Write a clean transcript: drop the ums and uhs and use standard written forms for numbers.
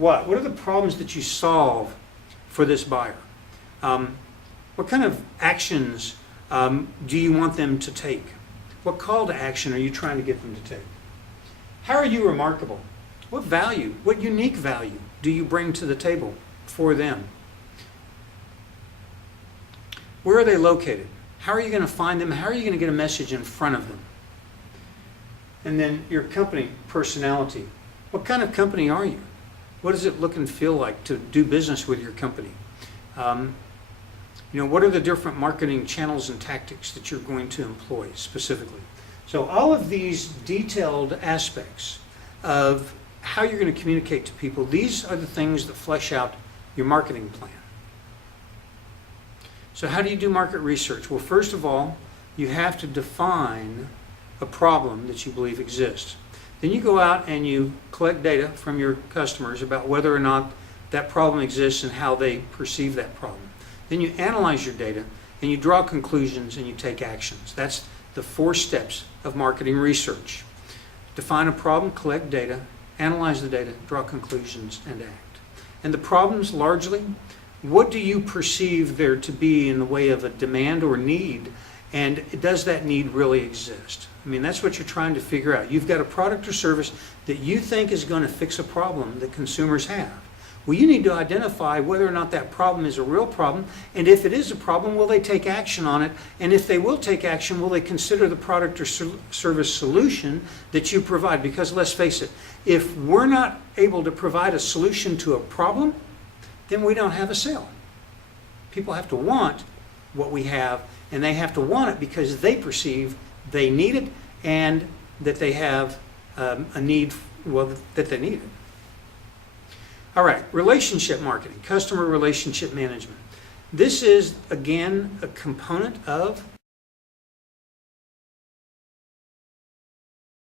what? What are the problems that you solve for this buyer? What kind of actions do you want them to take? What call to action are you trying to get them to take? How are you remarkable? What value, what unique value do you bring to the table for them? Where are they located? How are you going to find them? How are you going to get a message in front of them? And then your company personality. What kind of company are you? What does it look and feel like to do business with your company? What are the different marketing channels and tactics that you're going to employ specifically? So all of these detailed aspects of how you're going to communicate to people, these are the things that flesh out your marketing plan. So how do you do market research? Well, first of all, you have to define a problem that you believe exists. Then you go out and you collect data from your customers about whether or not that problem exists and how they perceive that problem. Then you analyze your data and you draw conclusions and you take actions. That's the 4 steps of marketing research. Define a problem, collect data, analyze the data, draw conclusions, and act. And the problems largely, what do you perceive there to be in the way of a demand or need, and does that need really exist? I mean, that's what you're trying to figure out. You've got a product or service that you think is going to fix a problem that consumers have. Well, you need to identify whether or not that problem is a real problem, and if it is a problem, will they take action on it? And if they will take action, will they consider the product or service solution that you provide? Because let's face it, if we're not able to provide a solution to a problem, then we don't have a sale. People have to want what we have, and they have to want it because they perceive they need it and that they have a need, that they need it. All right, relationship marketing, customer relationship management. This is, again, a component of